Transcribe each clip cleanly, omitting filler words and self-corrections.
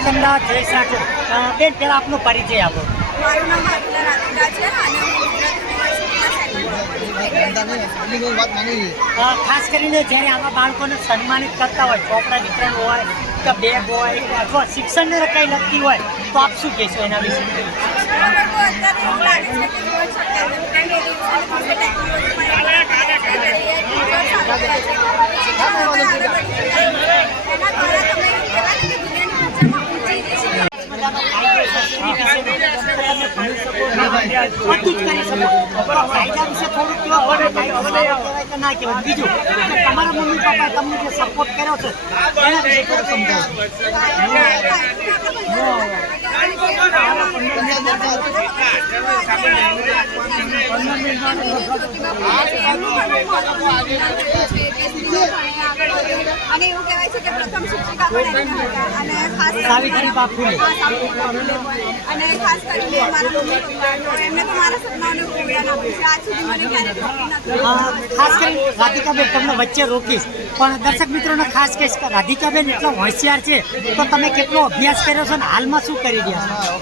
જય અમદાવાદ, જય શ્રાઠોડ. બેન, પહેલાં આપનો પરિચય આપો. મારું નામ આટલા રાધિકા છે અને હું ખાસ કરીને જ્યારે આવા બાળકોને સન્માનિત કરતા હોય, ચોપડા વિતરણ હોય કે બેગ હોય અથવા શિક્ષણને કંઈ લગતી હોય, તો આપ શું કહેશો એના વિશે? અત્યારે એવું લાગે છે કે જીવન શક્ય બીજું તમારા મમ્મી પપ્પાએ તમને જે સપોર્ટ કર્યો છે એના વિશે થોડું સમજાવો. અને એવું કહેવાય છે કે પ્રથમ શિક્ષિકા પણ એમને હતા અને ખાસ સાવિત્રીબા ફૂલે. અને ખાસ કરીને મારા મમ્મી પપ્પા એમને તો મારા સપનાઓને પ્રેરણા આપી છે. આજ સુધી મને ક્યારેય નથી. ખાસ કરીને રાધિકાબેન તમને વચ્ચે રોકીશ, પણ દર્શક મિત્રોને ખાસ કહીશ કે રાધિકાબેન એટલો હોશિયાર છે, તો તમે કેટલો અભ્યાસ કર્યો છો અને હાલમાં શું કરી રહ્યા છો?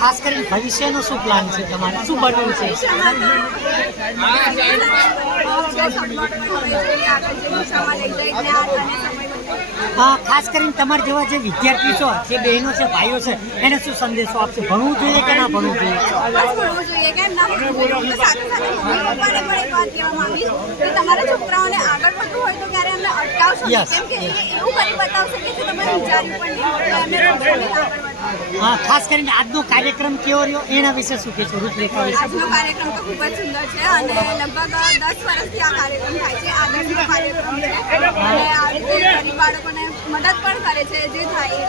ખાસ કરીને ભવિષ્યનો શું પ્લાન છે તમારે, શું બનવું છે? ખાસ કરીને તમારા જેવા જે વિદ્યાર્થી છો, જે બહેનો છે, ભાઈઓ છે, એને શું સંદેશો આપશે? ભણવું જોઈએ કે ના ભણવું જોઈએ? તમારા છોકરાઓને આગળ વધવું હોય તો ક્યારે એમને અટકાવશો નહીં, કેમ કે એવું કરી બતાવશે કે તમે વિચાર્યું પણ નહીં. ખાસ કરીને આજનો કાર્યક્રમ કેવો રહ્યો એના વિશે શું કહેશો, રૂપરેખા વિશે? આજનો કાર્યક્રમ તો ખૂબ જ સુંદર છે અને લગભગ 10 વર્ષથી આ કાર્યક્રમ થાય છે. આદર્શનો કાર્યક્રમ છે અને આ રીતે ગરીબ બાળકોને મદદ પણ કરે છે જે થાય.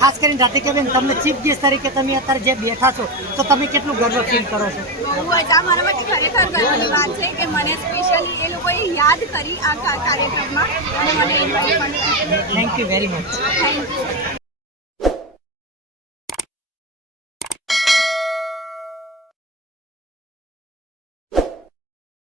ખાસ કરીને રાધિકાબેન, તમને ચીફ ગેસ્ટ તરીકે તમે અત્યારે જે બેઠા છો, તો તમે કેટલું ગર્વ ફીલ કરો છો? બહુ જ. આ મારા માટે ખરેખર ગર્વની વાત છે કે મને સ્પેશિયલી એ લોકોએ યાદ કરી આ કાર્યક્રમમાં અને મને ઇન્વાઇટ પણ. Thank you very much. Thank you.